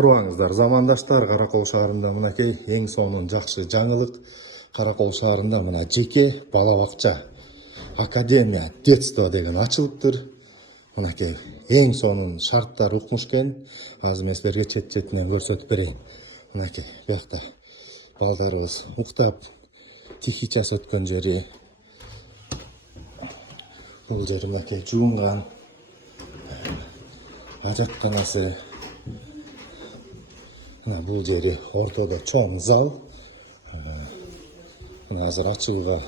Арбаңыздар, замандаштар, Каракол шаарында мынакей эң сонун жакшы жаңылык. Каракол шаарында мына жеке бала бакча Академия детства деген ачылыптыр. Мынакей эң сонун шарттар укмуш экен. Азыр мен силерге чет-четинен көрсөтүп берейин. Мынакей биякта балдарыбыз уктап, тихий час өткөн жери. Бул жери мынакей жуунган ажатканасы. Бул жери ортодо чоң зал. Азыр ачылуу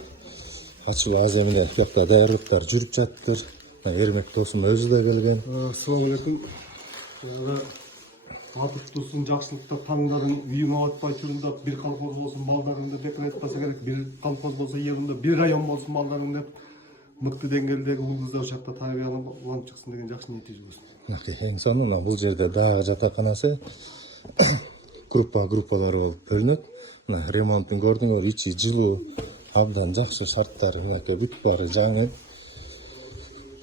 аз эмне биякта даярдыктар жүрүп жатыптыр. Эрмек досум өзү да келген. Assalamu alaikum. Атып досун жакшылыкта таңдадың, үйүң абатпай чырылдап, бир колхоз болсун балдарыңды деп айтпаса керек, бир колхоз болсо елинде бир район болсун балдарың деп мыкты деңгээлдеги уул кыздар ушакта тарбияланып чыксын деген жакшы ниет жүргүзсүн. Эң сонун бул жерде баягы жатаканасы группалар болуп бөлүнөт. Мына ремонтун көрдүңөр, ичи жылуу, абдан жакшы шарттары мынакей бүт баары жаңы.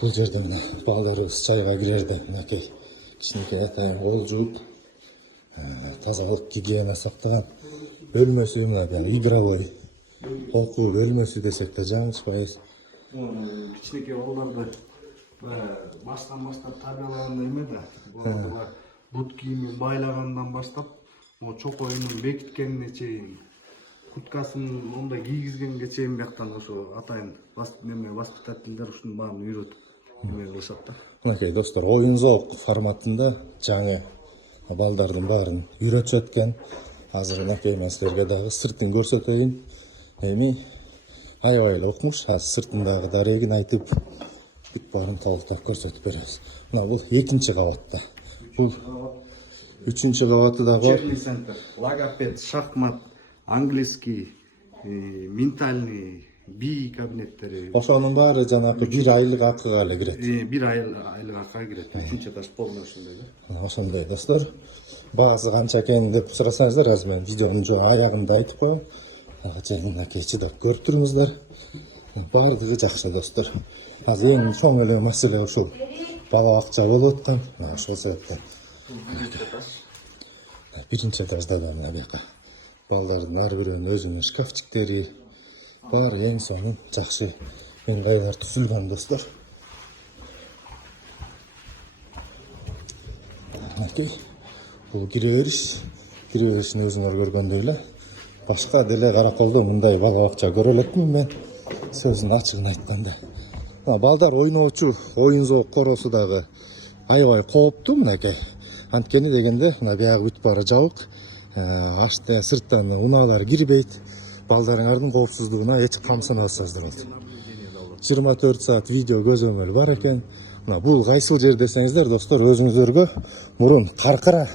Бул жерде мына балдарыбыз чайга кирерде мынакей кичинекей атайын кол жууп, тазалык гигиена сактаган бөлмөсү, мына игровой окуу бөлмөсү десек да жаңылышпайбыз. Кичинекей балдарды баштан баштап тарбиялаганда эме да, бут кийимин байлагандан баштап, чокоюнун бекиткенине чейин, курткасын мондай кийгизгенге чейин бияктан ошо атайын воспитательдер ушунун баарын үйрөтүп эме кылышат да. Мынакей достор, оюн зоок форматында жаңы балдардын баарын үйрөтүшөт экен. Азыр мынакей мен силерге дагы сыртын көрсөтөйүн. Эми аябай эле укмуш, азыр сыртындагы дарегин айтып, бүт баарын толуктап көрсөтүп беребиз. Мына бул 2-кабатта. Бул 3-кабаты да бар. Учебный центр, логопед, шахмат, английский, ментальный, би кабинеттери. Ошонун баары жанагы 1 айлык акыга эле кирет. 1 айлык акыга кирет. 3-этаж полный ошондой да. Ошондой достор. Баасы канча экен деп сурасаңыздар, азыр мен видеонун аягында айтып коем. Мынакей чыдап көрүп туруңуздар. Баардыгы жакшы достор. Азыр эң чоң эле маселе ушул бала бакча болуп аткан. Ошол себептен 1 этажда да мына бияка балдардын ар бирөөнүн өзүнүн шкафчиктери бар, эң сонун жакшы ыңгайлар түзүлгөн достор. Мынакей бул кире беришин өзүңөр көргөндөй эле. Башка деле Караколдо мындай бала бакча көрө элекмин мен, сөзүн ачыгын айтканда. Балдар ойноочу оюн зоок коросу дагы аябай кооптуу мынакей. Анткени дегенде мына биягы бүт баары жабык. Ашты сырттан унаалар кирбейт. Балдарыңардын коопсуздугуна эч камсынбасаңыздар болот. 24 саат видео көзөмөл бар экен. Мына бул кайсыл жер десеңиздер достор, өзүңүздөргө мурун Каркара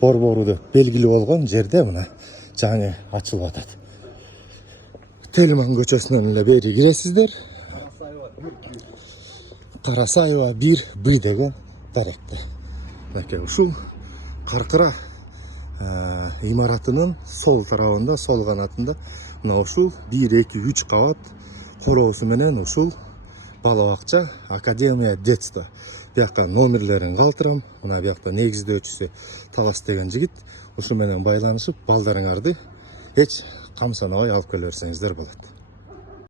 борбору деп белгилүү болгон жерде мына жаңы ачылып атат. Телман көчөсүнөн эле бери киресиздер. Карасаева 1Б деген даректе. Мынакей ушул Каркара имаратынын сол тарабында, сол канатында мына ушул 1-2-3 кабат короосу менен ушул бала бакча Академия детства. Бияка номерлерин калтырам. Мына биякта негиздөөчүсү Талас деген жигит. Ушу менен байланышып балдарыңарды эч камсанабай алып келе берсеңиздер болот.